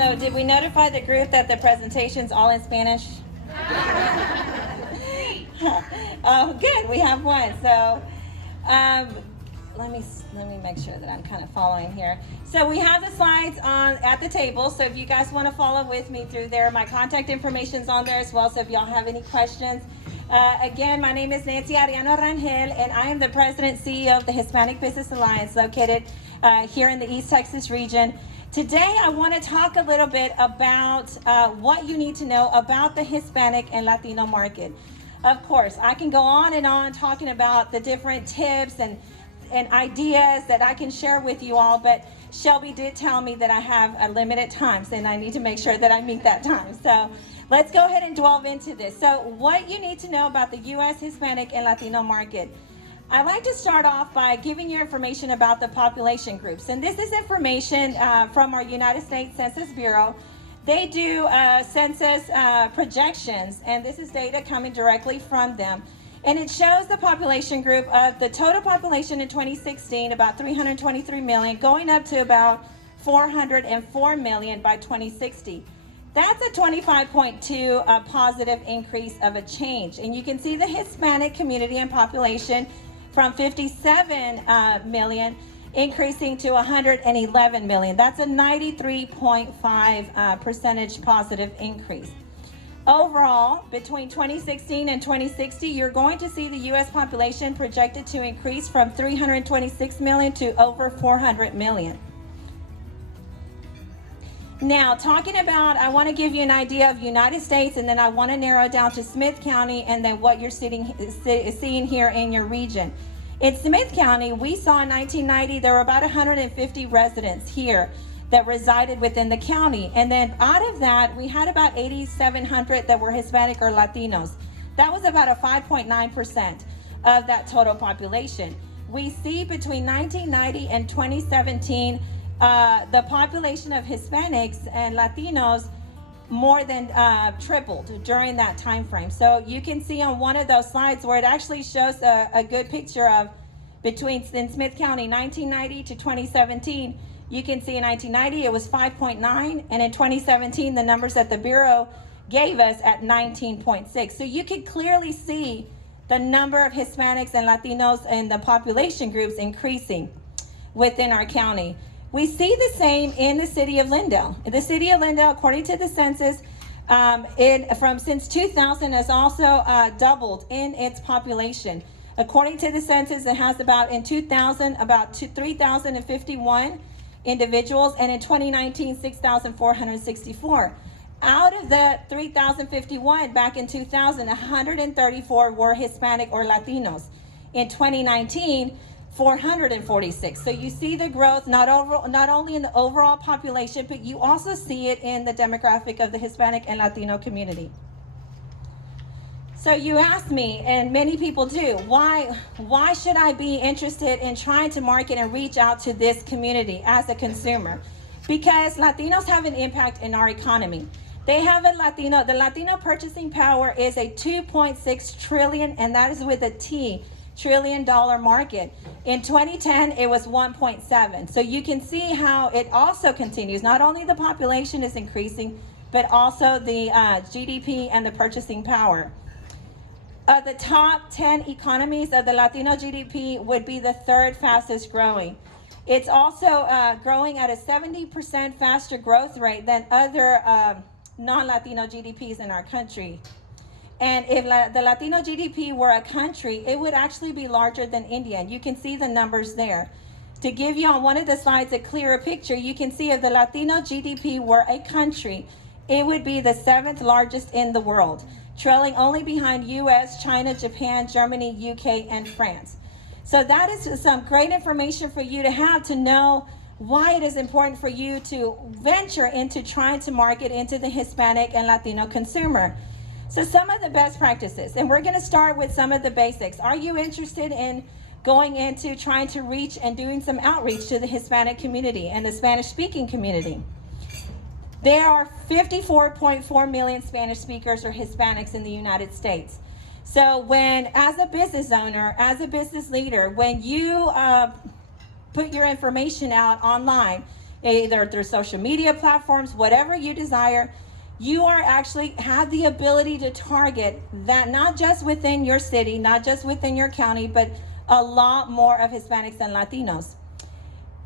So did we notify the group that the presentation's all in Spanish? Oh, good. We have one. So let me make sure that I'm kind of following here. So we have the slides on at the table. So if you guys want to follow with me through there, my contact information is on there as well. So if y'all have any questions, again, my name is Nancy Ariano Rangel, and I am the President CEO of the Hispanic Business Alliance, located here in the East Texas region. Today, I want to talk a little bit about what you need to know about the Hispanic and Latino market. Of course, I can go on and on talking about the different tips and ideas that I can share with you all, but Shelby did tell me that I have a limited time, and I need to make sure that I meet that time. So let's go ahead and delve into this. So what you need to know about the U.S. Hispanic and Latino market. I'd like to start off by giving you information about the population groups. And this is information from our United States Census Bureau. They do census projections, and this is data coming directly from them. And it shows the population group of the total population in 2016, about 323 million, going up to about 404 million by 2060. That's a 25.2 positive increase of a change. And you can see the Hispanic community and population from 57 million increasing to 111 million. That's a 93.5 percentage positive increase. Overall, between 2016 and 2060, you're going to see the U.S. population projected to increase from 326 million to over 400 million. Now, talking about, I want to give you an idea of United States, and then I want to narrow it down to Smith County and then what you're seeing here in your region. In Smith County, we saw in 1990, there were about 150 residents here that resided within the county. And then out of that, we had about 8,700 that were Hispanic or Latinos. That was about a 5.9% of that total population. We see between 1990 and 2017, the population of Hispanics and Latinos more than tripled during that time frame. So you can see on one of those slides where it actually shows a good picture of between in Smith County 1990 to 2017. You can see in 1990 it was 5.9, and in 2017 the numbers that the Bureau gave us at 19.6. So you can clearly see the number of Hispanics and Latinos and the population groups increasing within our county. We see the same in the city of Lindale. The city of Lindale, according to the census, since 2000 has also doubled in its population. According to the census, it has in 2000, about 3,051 individuals, and in 2019, 6,464. Out of the 3,051 back in 2000, 134 were Hispanic or Latinos. In 2019, 446. So you see the growth not only in the overall population, but you also see it in the demographic of the Hispanic and Latino community. So you ask me, and many people do, why should I be interested in trying to market and reach out to this community as a consumer? Because Latinos have an impact in our economy. They have the Latino purchasing power is a 2.6 trillion, and that is with a T, trillion-dollar market. In 2010, it was 1.7. So you can see how it also continues. Not only the population is increasing, but also the GDP and the purchasing power. The top 10 economies of the Latino GDP would be the third fastest growing. It's also growing at a 70% faster growth rate than other non-Latino GDPs in our country. And if the Latino GDP were a country, it would actually be larger than India. And you can see the numbers there. To give you on one of the slides a clearer picture, you can see if the Latino GDP were a country, it would be the 7th largest in the world, trailing only behind US, China, Japan, Germany, UK, and France. So that is some great information for you to have to know why it is important for you to venture into trying to market into the Hispanic and Latino consumer. So some of the best practices, and we're going to start with some of the basics. Are you interested in going into trying to reach and doing some outreach to the Hispanic community and the Spanish-speaking community? There are 54.4 million Spanish speakers or Hispanics in the United States. So as a business owner, as a business leader, when you put your information out online, either through social media platforms, whatever you desire. You are actually have the ability to target that, not just within your city, not just within your county, but a lot more of Hispanics and Latinos.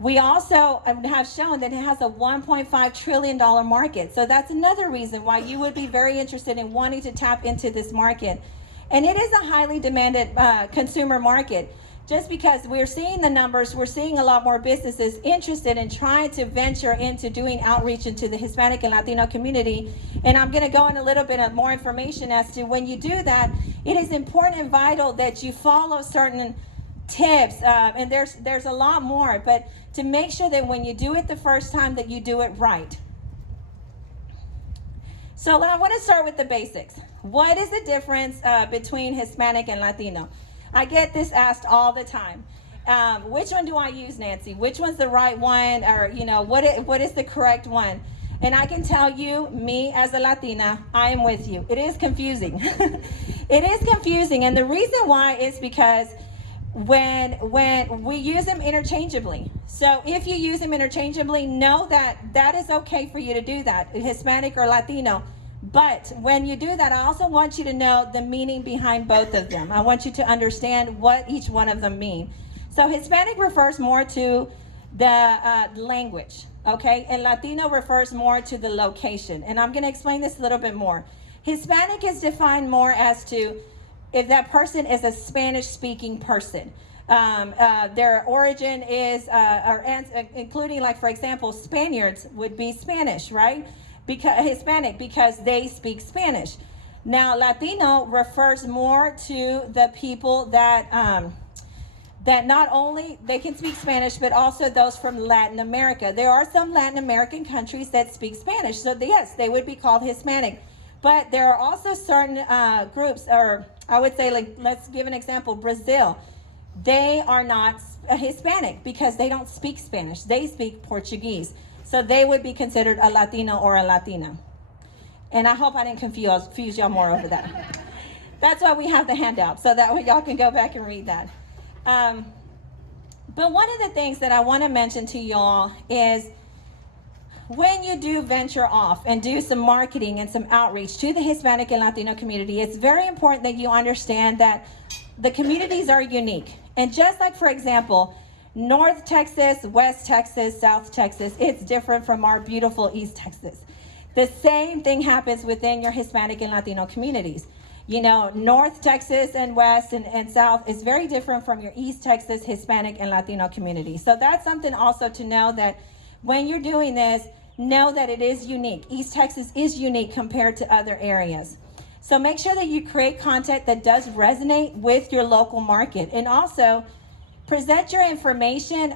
We also have shown that it has a $1.5 trillion market. So that's another reason why you would be very interested in wanting to tap into this market. And it is a highly demanded consumer market. Just because we're seeing the numbers, we're seeing a lot more businesses interested in trying to venture into doing outreach into the Hispanic and Latino community. And I'm going to go in a little bit of more information as to when you do that, it is important and vital that you follow certain tips, and there's a lot more, but to make sure that when you do it the first time that you do it right. So I want to start with the basics. What is the difference between Hispanic and Latino? I get this asked all the time. Which one do I use, Nancy? Which one's the right one? Or, you know, what is the correct one? And I can tell you, me as a Latina, I am with you. It is confusing. It is confusing. And the reason why is because when we use them interchangeably. So if you use them interchangeably, know that that is okay for you to do that, Hispanic or Latino. But when you do that, I also want you to know the meaning behind both of them. I want you to understand what each one of them mean. So Hispanic refers more to the language, okay? And Latino refers more to the location. And I'm gonna explain this a little bit more. Hispanic is defined more as to if that person is a Spanish-speaking person. Their origin is, including, like, for example, Spaniards would be Spanish, right? Because Hispanic, because they speak Spanish. Now, Latino refers more to the people that that not only they can speak Spanish, but also those from Latin America. There are some Latin American countries that speak Spanish, so yes, they would be called Hispanic. But there are also certain groups, or I would say, like, let's give an example, Brazil. They are not Hispanic because they don't speak Spanish. They speak Portuguese. So they would be considered a Latino or a Latina. And I hope I didn't confuse y'all more over that. That's why we have the handout, so that way y'all can go back and read that. But one of the things that I want to mention to y'all is when you do venture off and do some marketing and some outreach to the Hispanic and Latino community, it's very important that you understand that the communities are unique. And just like, for example, North Texas, West Texas, South Texas, it's different from our beautiful East Texas. The same thing happens within your Hispanic and Latino communities. You know, North Texas and West and South is very different from your East Texas, Hispanic and Latino community. So that's something also to know, that when you're doing this, know that it is unique. East Texas is unique compared to other areas. So make sure that you create content that does resonate with your local market, and also present your information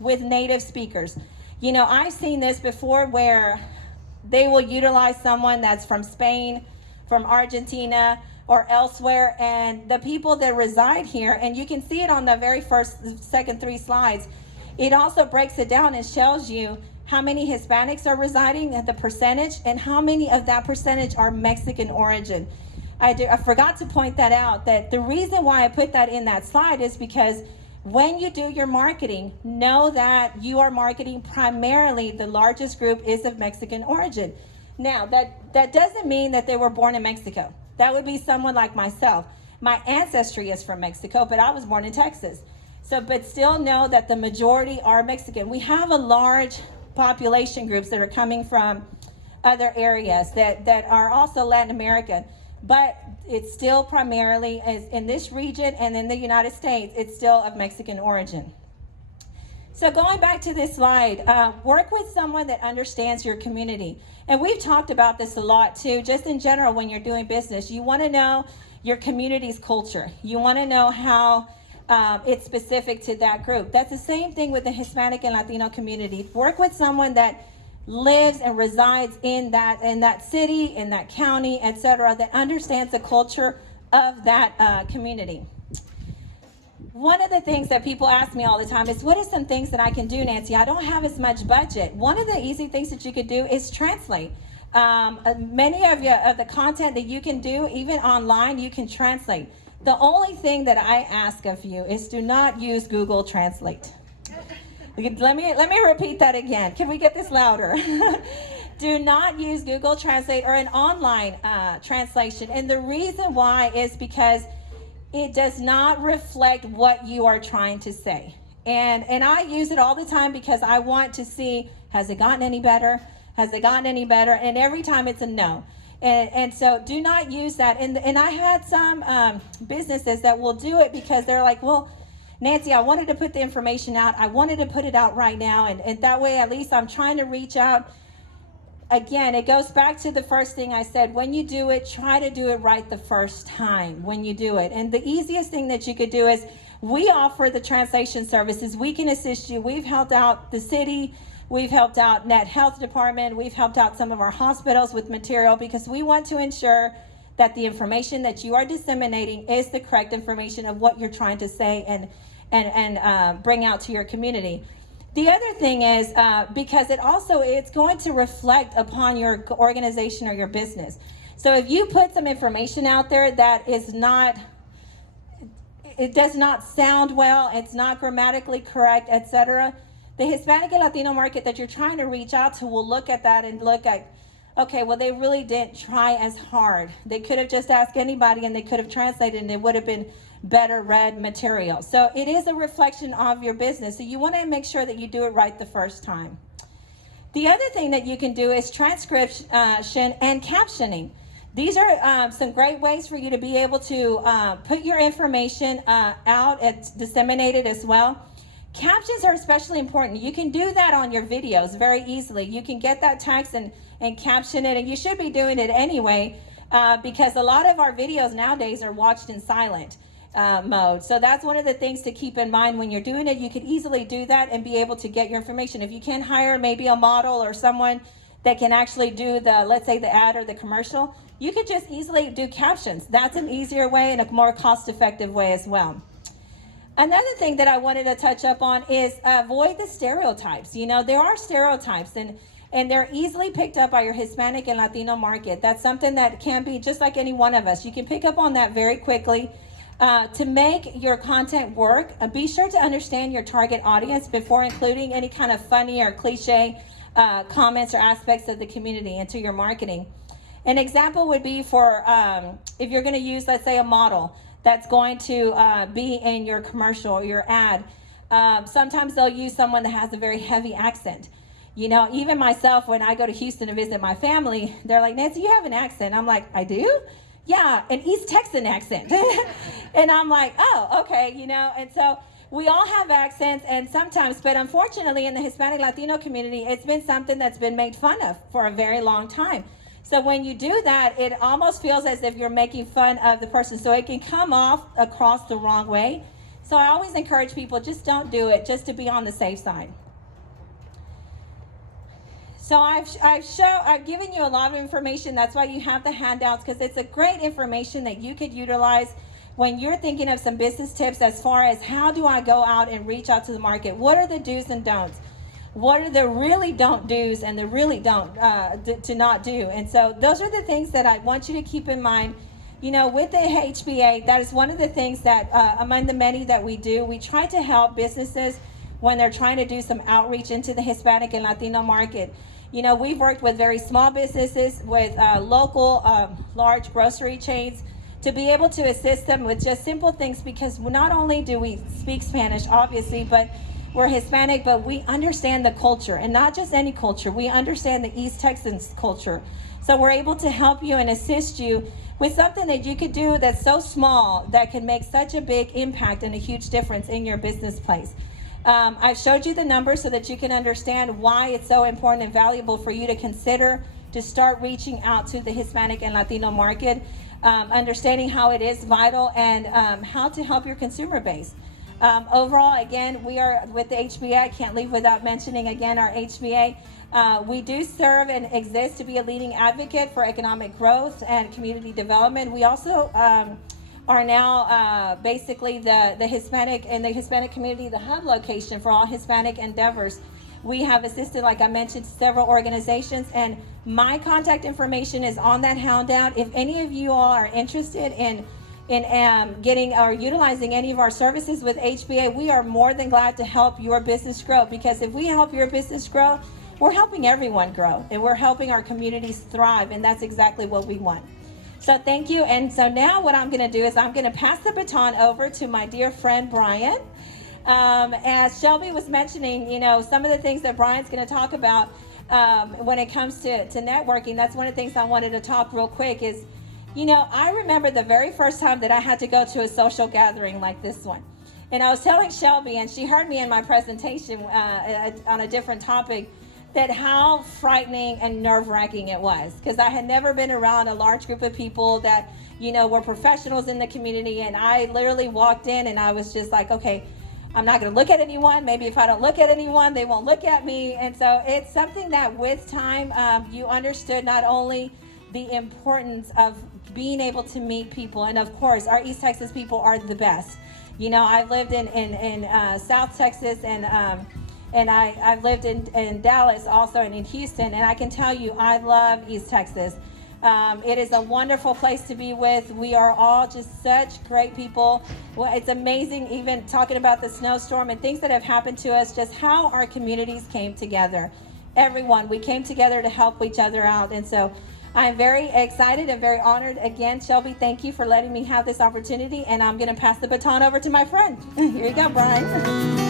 with native speakers. You know, I've seen this before where they will utilize someone that's from Spain, from Argentina, or elsewhere, and the people that reside here, and you can see it on the very second 3 slides, it also breaks it down and shows you how many Hispanics are residing at the percentage, and how many of that percentage are Mexican origin. I forgot to point that out, that the reason why I put that in that slide is because when you do your marketing, know that you are marketing primarily, the largest group is of Mexican origin. Now, that doesn't mean that they were born in Mexico. That would be someone like myself. My ancestry is from Mexico, but I was born in Texas. So, but still know that the majority are Mexican. We have a large population groups that are coming from other areas that are also Latin American, but it's still primarily, as in this region and in the United States, it's still of Mexican origin. So going back to this slide, work with someone that understands your community. And we've talked about this a lot too, just in general when you're doing business. You want to know your community's culture. You want to know how it's specific to that group. That's the same thing with the Hispanic and Latino community. Work with someone that lives and resides in that city, in that county, etc., that understands the culture of that community. One of the things that people ask me all the time is, what are some things that I can do, Nancy? I don't have as much budget. One of the easy things that you could do is translate. Many of the content that you can do, even online, you can translate. The only thing that I ask of you is do not use Google Translate. Let me repeat that again. Can we get this louder? Do not use Google Translate or an online translation. And the reason why is because it does not reflect what you are trying to say. And I use it all the time because I want to see, has it gotten any better? Has it gotten any better? And every time it's a no. And so do not use that. And I had some businesses that will do it because they're like, well, Nancy, I wanted to put the information out. I wanted to put it out right now. And that way, at least I'm trying to reach out. Again, it goes back to the first thing I said. When you do it, try to do it right the first time when you do it. And the easiest thing that you could do is we offer the translation services. We can assist you. We've helped out the city. We've helped out Net Health Department. We've helped out some of our hospitals with material because we want to ensure that the information that you are disseminating is the correct information of what you're trying to say and bring out to your community. The other thing is because it's going to reflect upon your organization or your business. So if you put some information out there that is not, it does not sound well, it's not grammatically correct, etc., the Hispanic and Latino market that you're trying to reach out to will look at that and look at, okay, well, they really didn't try as hard. They could have just asked anybody and they could have translated and it would have been better read material. So it is a reflection of your business. So you want to make sure that you do it right the first time. The other thing that you can do is transcription and captioning. These are some great ways for you to be able to put your information out. It's disseminated as well. Captions are especially important. You can do that on your videos very easily. You can get that text and caption it, and you should be doing it anyway because a lot of our videos nowadays are watched in silent mode. So that's one of the things to keep in mind when you're doing it. You can easily do that and be able to get your information. If you can hire maybe a model or someone that can actually do the, let's say, the ad or the commercial, you could just easily do captions. That's an easier way and a more cost-effective way as well. Another thing that I wanted to touch up on is avoid the stereotypes. You know, there are stereotypes and they're easily picked up by your Hispanic and Latino market. That's something that can be just like any one of us. You can pick up on that very quickly. To make your content work, be sure to understand your target audience before including any kind of funny or cliche comments or aspects of the community into your marketing. An example would be for if you're going to use, let's say, a model that's going to be in your commercial or your ad. Sometimes they'll use someone that has a very heavy accent. You know, even myself, when I go to Houston to visit my family, they're like, Nancy, you have an accent. I'm like, I do? Yeah, an East Texan accent. And I'm like, oh, okay, you know, and so we all have accents and sometimes, but unfortunately in the Hispanic Latino community, it's been something that's been made fun of for a very long time. So when you do that, it almost feels as if you're making fun of the person. So it can come off across the wrong way. So I always encourage people, just don't do it, just to be on the safe side. So I've given you a lot of information. That's why you have the handouts, because it's a great information that you could utilize when you're thinking of some business tips as far as how do I go out and reach out to the market? What are the do's and don'ts? What are the really don't do's and the really don't to not do? And so those are the things that I want you to keep in mind. You know, with the HBA, that is one of the things that among the many that we do, we try to help businesses when they're trying to do some outreach into the Hispanic and Latino market. You know, we've worked with very small businesses, with local large grocery chains, to be able to assist them with just simple things, because not only do we speak Spanish, obviously, but we're Hispanic, but we understand the culture, and not just any culture. We understand the East Texans culture. So we're able to help you and assist you with something that you could do that's so small that can make such a big impact and a huge difference in your business place. I've showed you the numbers so that you can understand why it's so important and valuable for you to consider to start reaching out to the Hispanic and Latino market, understanding how it is vital, and how to help your consumer base. Overall, again, we are with the HBA. I can't leave without mentioning again our HBA. We do serve and exist to be a leading advocate for economic growth and community development. We also are now basically the Hispanic and the Hispanic community, the hub location for all Hispanic endeavors. We have assisted, like I mentioned, several organizations, and my contact information is on that handout. If any of you all are interested in in getting or utilizing any of our services with HBA, we are more than glad to help your business grow, because if we help your business grow, we're helping everyone grow, and we're helping our communities thrive, and that's exactly what we want. So thank you. And so now what I'm going to do is I'm going to pass the baton over to my dear friend Brian. As Shelby was mentioning, you know, some of the things that Brian's going to talk about when it comes to networking. That's one of the things I wanted to talk real quick is, you know, I remember the very first time that I had to go to a social gathering like this one. And I was telling Shelby, and she heard me in my presentation on a different topic, that how frightening and nerve-wracking it was, because I had never been around a large group of people that, you know, were professionals in the community. And I literally walked in and I was just like, okay, I'm not going to look at anyone. Maybe if I don't look at anyone, they won't look at me. And so it's something that with time, you understood not only the importance of being able to meet people. And of course, our East Texas people are the best. You know, I've lived in South Texas, and I've lived in Dallas also, and in Houston. And I can tell you, I love East Texas. It is a wonderful place to be with. We are all just such great people. Well, it's amazing, even talking about the snowstorm and things that have happened to us, just how our communities came together. Everyone, we came together to help each other out. And so I'm very excited and very honored. Again, Shelby, thank you for letting me have this opportunity. And I'm going to pass the baton over to my friend. Here you go, Brian.